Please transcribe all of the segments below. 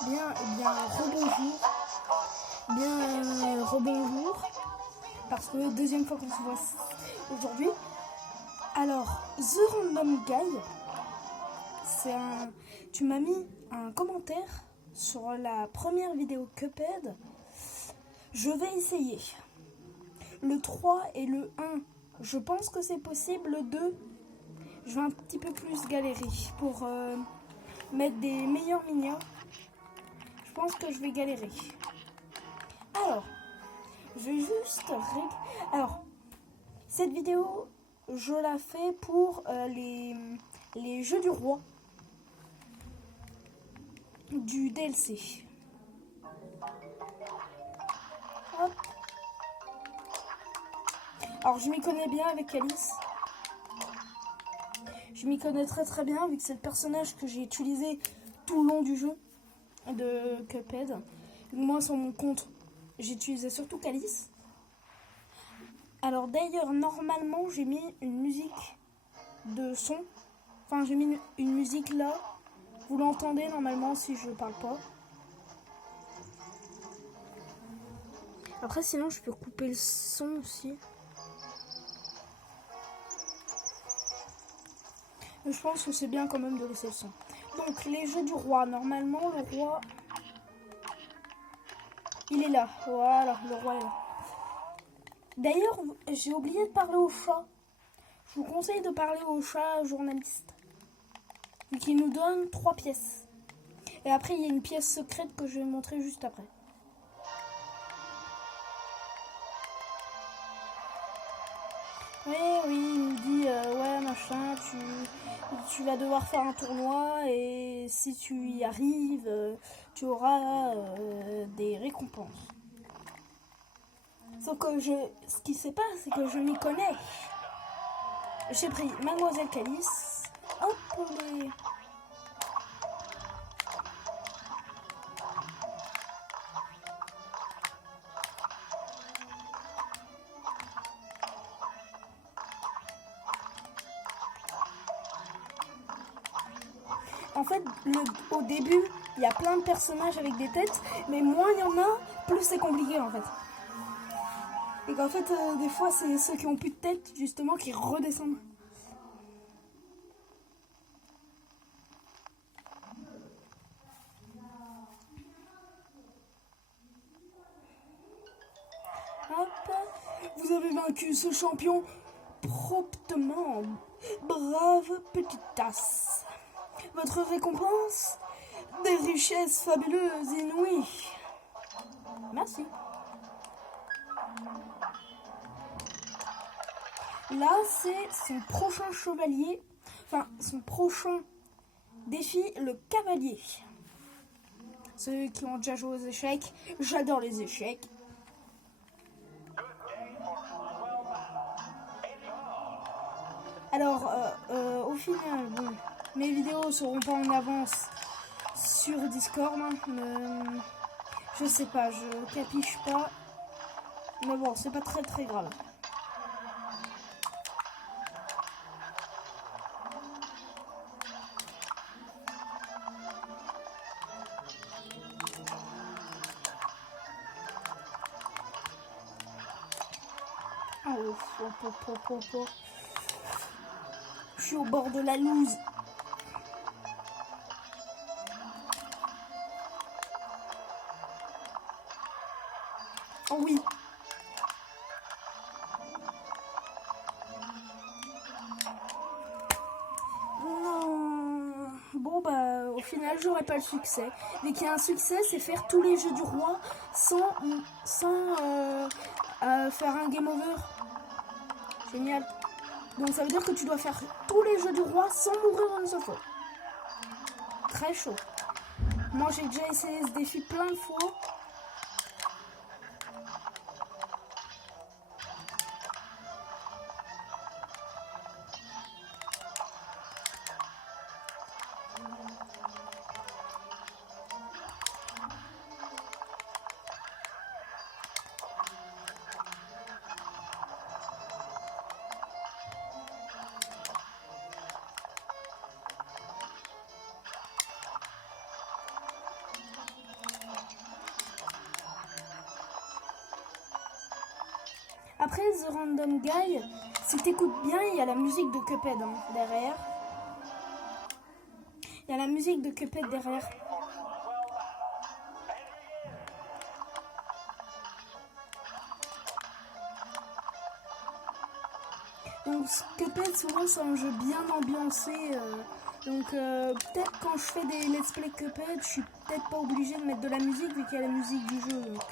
Rebonjour. Rebonjour. Parce que deuxième fois qu'on se voit aujourd'hui. Alors, The Random Guy, tu m'as mis un commentaire sur la première vidéo Cuphead. Je vais essayer. Le 3 et le 1, je pense que c'est possible. Le 2, je vais un petit peu plus galérer pour mettre des meilleurs minions. Je pense que je vais galérer. Alors, je vais juste... Alors, cette vidéo, je la fais pour les jeux du roi du DLC. Hop. Alors, je m'y connais bien avec Alice. Je m'y connais très bien vu que c'est le personnage que j'ai utilisé tout le long du jeu de Cuphead. Moi, sur mon compte, j'utilisais surtout Calice. Alors d'ailleurs, normalement, j'ai mis une musique de son. Enfin, j'ai mis une musique là. Vous l'entendez normalement si je parle pas. Après, sinon, je peux couper le son aussi. Mais je pense que c'est bien quand même de laisser le son. Donc, les jeux du roi. Normalement, le roi... il est là. Voilà, le roi est là. D'ailleurs, j'ai oublié de parler au chat. Je vous conseille de parler au chat journaliste. Qui nous donne 3 pièces. Et après, il y a une pièce secrète que je vais montrer juste après. Oui, il me dit, ouais, machin, tu vas devoir faire un tournoi et si tu y arrives, tu auras des récompenses. Sauf que ce qui se passe, c'est que je m'y connais. J'ai pris Mademoiselle Calice. Hop, les... En fait, au début, il y a plein de personnages avec des têtes, mais moins il y en a, plus c'est compliqué en fait. Et qu'en fait, des fois, c'est ceux qui ont plus de tête, justement, qui redescendent. Hop, vous avez vaincu ce champion promptement. Brave petite tasse. Votre récompense? Des richesses fabuleuses inouïes. Merci. Là, c'est son prochain chevalier. Enfin, son prochain défi, le cavalier. Ceux qui ont déjà joué aux échecs, j'adore les échecs. Alors, au final, bon, mes vidéos seront pas en avance sur Discord. Je sais pas, je capiche pas. Mais bon, c'est pas très grave. Ah oh, je suis au bord de la loose. Oh oui. Non. Bon bah au final j'aurai pas le succès. Dès qu'il y a un succès, c'est faire tous les jeux du roi sans faire un game over. Génial. Donc ça veut dire que tu dois faire tous les jeux du roi sans mourir une seule fois. Très chaud. Moi j'ai déjà essayé ce défi plein de fois. Après, The Random Guy, si t'écoutes bien, il y a la musique de Cuphead derrière. Il y a la musique de Cuphead derrière. Donc Cuphead, souvent, c'est un jeu bien ambiancé. Donc peut-être quand je fais des let's play Cuphead, je suis peut-être pas obligée de mettre de la musique vu qu'il y a la musique du jeu. Donc,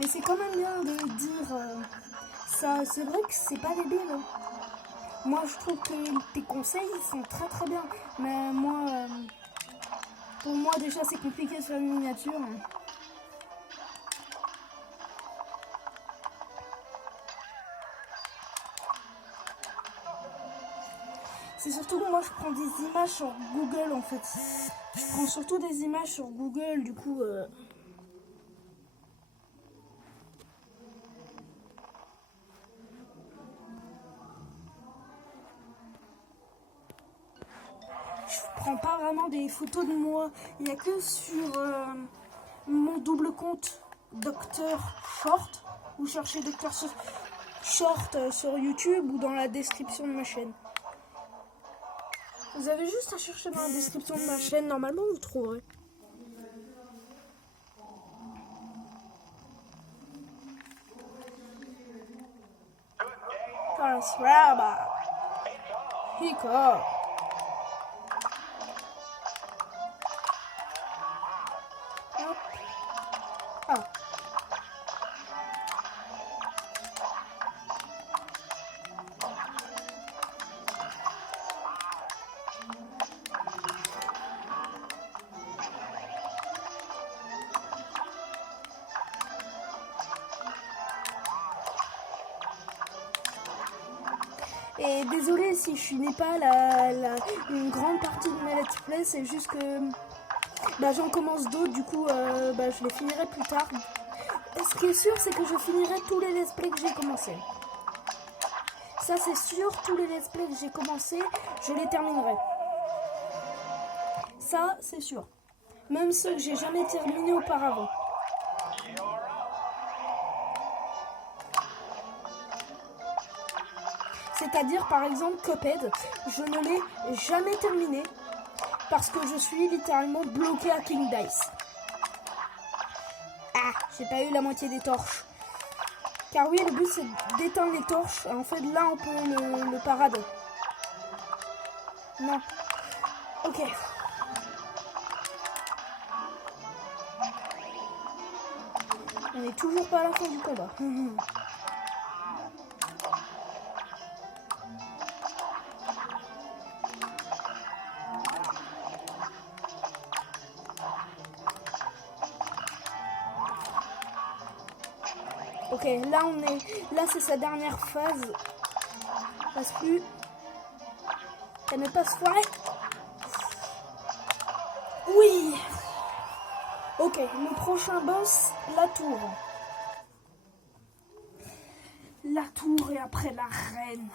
mais c'est quand même bien de dire ça. C'est vrai que c'est pas débile. Hein. Moi, je trouve que tes conseils sont très très bien. Mais moi, pour moi déjà, c'est compliqué de faire une miniature. C'est surtout que moi, je prends des images sur Google en fait. Je prends surtout des images sur Google, du coup. Je prends pas vraiment des photos de moi. Il n'y a que sur mon double compte Dr Short. Vous cherchez Dr Short sur YouTube ou dans la description de ma chaîne. Vous avez juste à chercher dans la description de ma chaîne. Normalement, vous trouverez. Hiccup. Ah. Et désolé si je finis pas une grande partie de mes let's play, c'est juste que j'en commence d'autres, du coup je les finirai plus tard. Ce qui est sûr, c'est que je finirai tous les let's play que j'ai commencé. Ça c'est sûr, tous les let's play que j'ai commencé, je les terminerai. Ça c'est sûr. Même ceux que j'ai jamais terminés auparavant. C'est-à-dire par exemple Cuphead, je ne l'ai jamais terminé parce que je suis littéralement bloqué à King Dice. Ah, j'ai pas eu la moitié des torches. Car oui, le but c'est d'éteindre les torches. En fait là on peut le parade. Non. Ok. On n'est toujours pas à la fin du combat. Ok, là c'est sa dernière phase. Passe plus. Elle ne pas se foirer. Oui. Ok, le prochain boss, la tour. La tour et après la reine.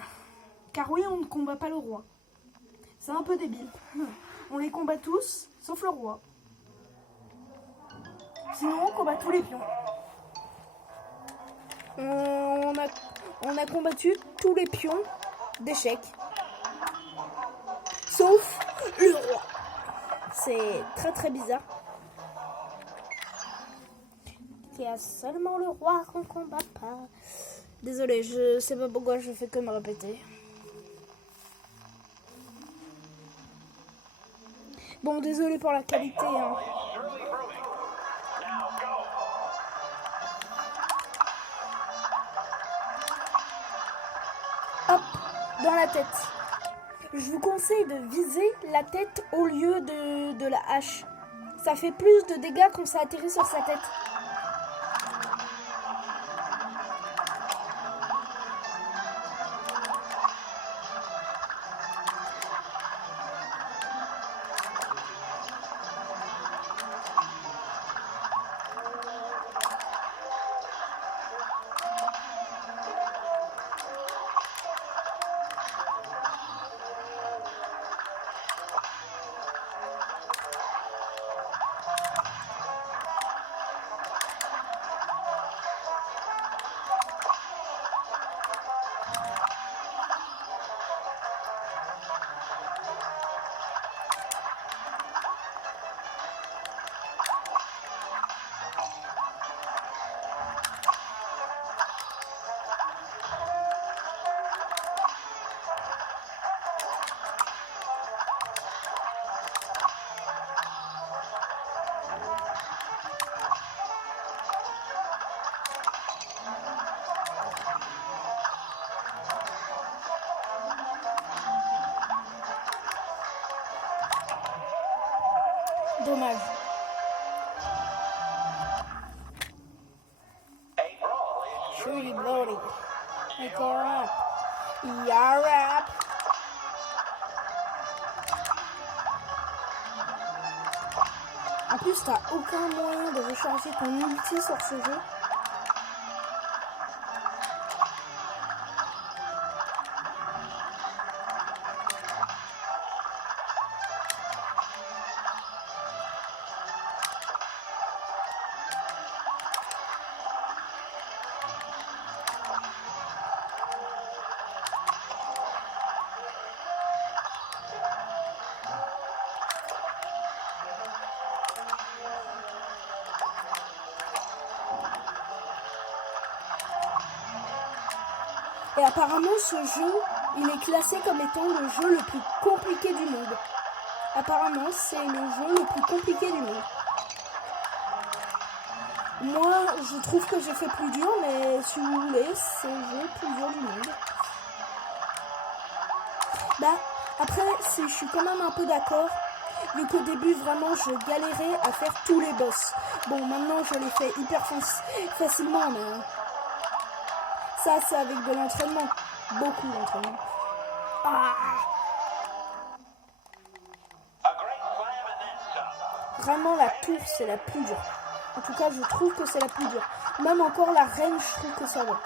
Car oui, on ne combat pas le roi. C'est un peu débile. On les combat tous, sauf le roi. Sinon, on combat tous les pions. On a combattu tous les pions d'échecs. Sauf le roi. C'est très très bizarre. Il y a seulement le roi qu'on combat pas. Désolée, je sais pas pourquoi je fais que me répéter. Bon, désolé pour la qualité. Hein. Hop, dans la tête. Je vous conseille de viser la tête au lieu de la hache. Ça fait plus de dégâts quand ça atterrit sur sa tête. bloody, bloody. Encore. Yara. En plus, t'as aucun moyen de recharger ton ulti sur ce jeu. Et apparemment, ce jeu, il est classé comme étant le jeu le plus compliqué du monde. Apparemment, c'est le jeu le plus compliqué du monde. Moi, je trouve que j'ai fait plus dur, mais si vous voulez, c'est le jeu le plus dur du monde. Bah, après, je suis quand même un peu d'accord, vu qu'au début, vraiment, je galérais à faire tous les boss. Bon, maintenant, je les fais hyper facilement, mais... Ça, c'est avec de l'entraînement. Beaucoup d'entraînement. Ah. Vraiment, la tour, c'est la plus dure. En tout cas, je trouve que c'est la plus dure. Même encore la reine, je trouve que ça va.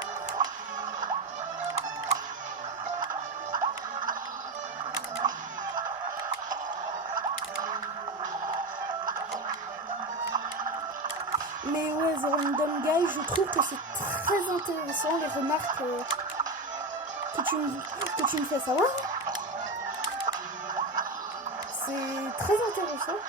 Mais ouais, The Random Guy, je trouve que c'est très intéressant les remarques que tu me fais savoir. C'est très intéressant.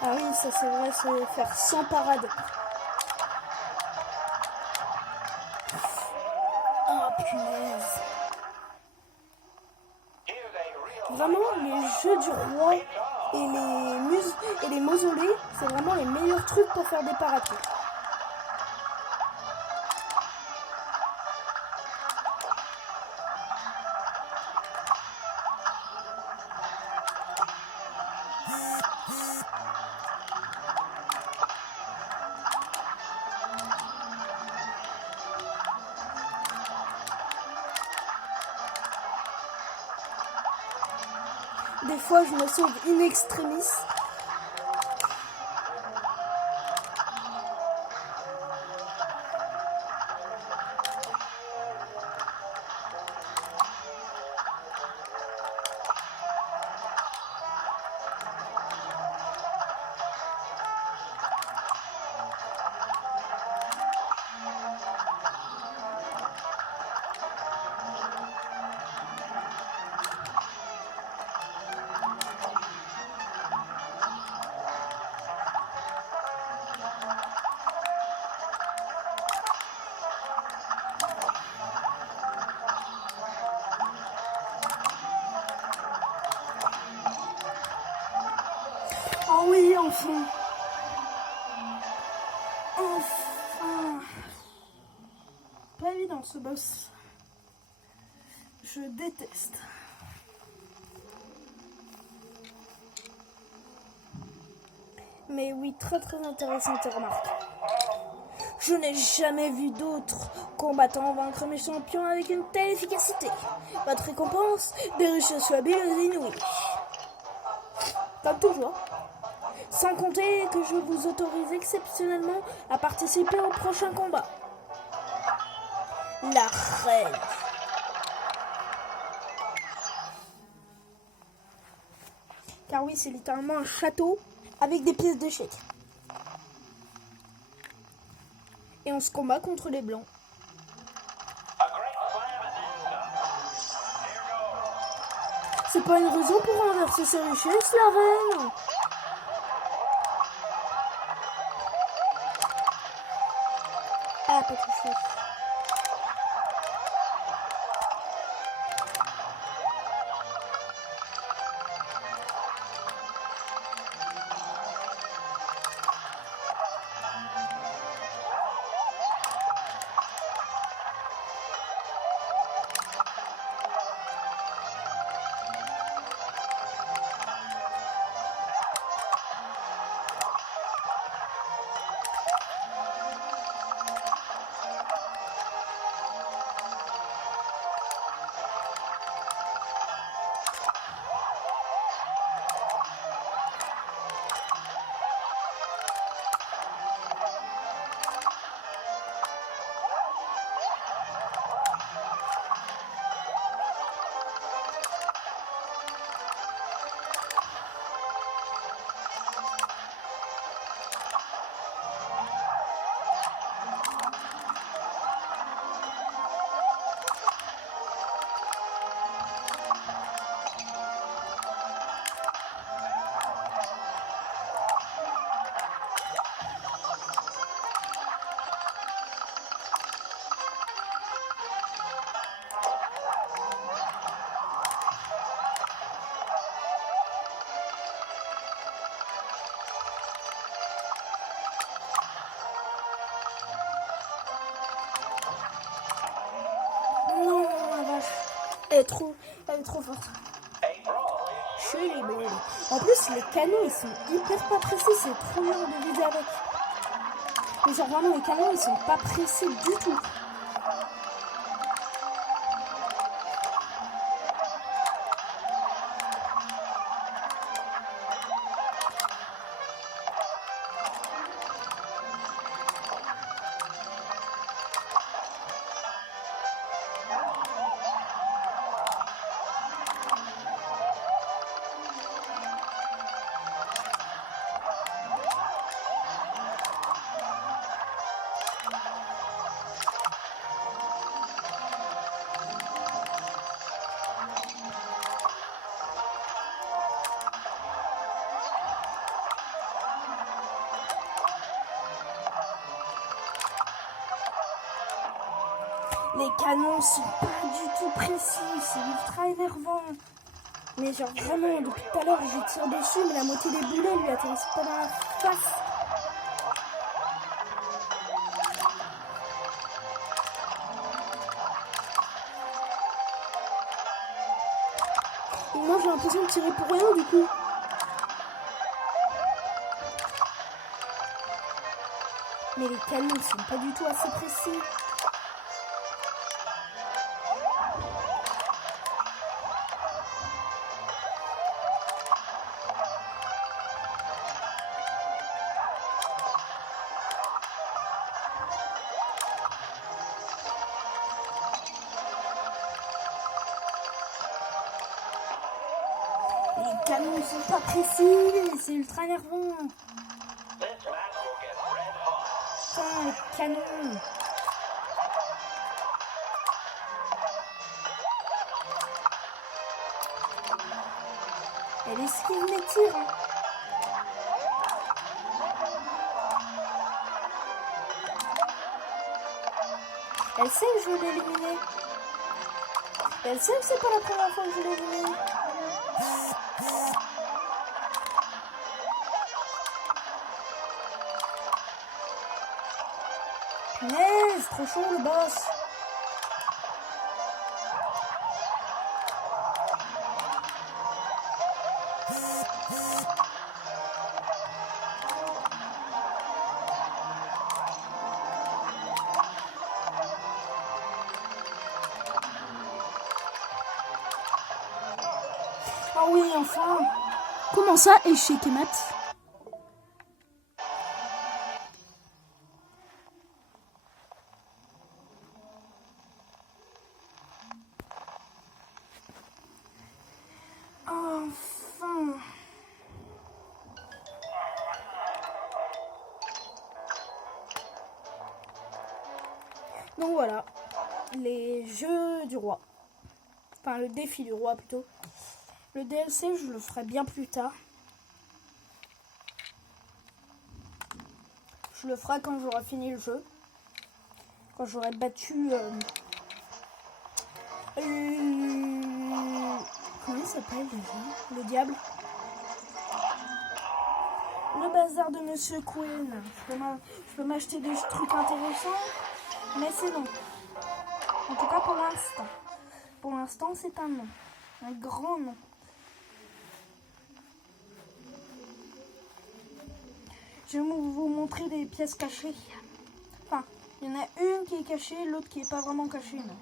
Ah oui, ça c'est vrai, c'est faire 100 parades. Oh punaise. Vraiment, les jeux du roi et les mausolées, c'est vraiment les meilleurs trucs pour faire des parades. Des fois, je me sauve in extremis. Oh oui, enfin. Enfin. Pas évident ce boss. Je déteste. Mais oui, très très intéressante tes remarques. Je n'ai jamais vu d'autres combattants vaincre mes champions avec une telle efficacité. Votre récompense, des richesses habiles inouïes. Comme toujours. Sans compter que je vous autorise exceptionnellement à participer au prochain combat. La reine. Car oui, c'est littéralement un château avec des pièces d'échecs. Et on se combat contre les blancs. C'est pas une raison pour renverser ses richesses, la reine. Ah, pas touché. elle est trop forte. Chez bon. En plus, les canons, ils sont hyper pas précis. C'est trop dur de viser avec. Mais genre, vraiment, les canons, ils sont pas précis du tout. Les canons sont pas du tout précis, c'est ultra énervant. Mais genre vraiment, depuis tout à l'heure, je tire dessus, mais la moitié des boulets lui atterrissent pas dans la face. Et moi j'ai l'impression de tirer pour rien du coup. Mais les canons sont pas du tout assez précis. Les canons sont pas précis, c'est ultra énervant. Putain, les canons. Elle esquive mes tirs. Elle sait que je veux l'éliminer. Elle sait que c'est pas la première fois que je l'élimine. Mais c'est trop chaud le boss. Ah oui, enfin. Comment ça, échec et maths? Enfin. Donc voilà, les jeux du roi. Enfin, le défi du roi plutôt. Le DLC, je le ferai bien plus tard. Je le ferai quand j'aurai fini le jeu. Quand j'aurai battu... comment il s'appelle déjà? Le diable. Le bazar de Monsieur Queen. Je peux m'acheter des trucs intéressants, mais c'est non. En tout cas pour l'instant. Pour l'instant, c'est un non. Un grand non. Je vais vous montrer des pièces cachées. Enfin, il y en a une qui est cachée, l'autre qui n'est pas vraiment cachée. Non.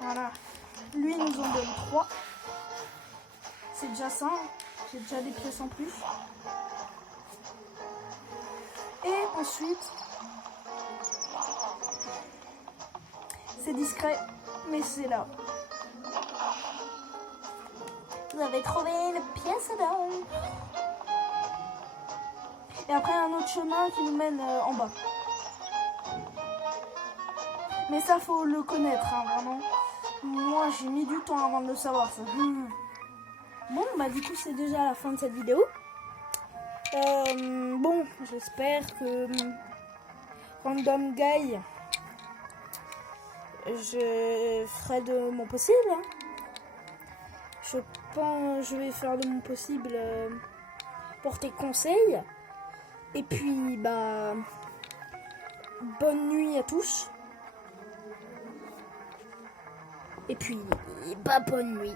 Voilà. Lui nous en donne 3. C'est déjà ça. Hein. J'ai déjà des pièces en plus. Et ensuite, c'est discret, mais c'est là. Vous avez trouvé une pièce d'or. Et après un autre chemin qui nous mène en bas. Mais ça faut le connaître, hein, vraiment. Moi j'ai mis du temps avant de le savoir ça. Bon bah du coup c'est déjà la fin de cette vidéo. Bon, j'espère que Random Guy, je ferai de mon possible. Hein. Je vais faire de mon possible pour tes conseils. Et puis, bah, bonne nuit à tous. Et puis, bonne nuit.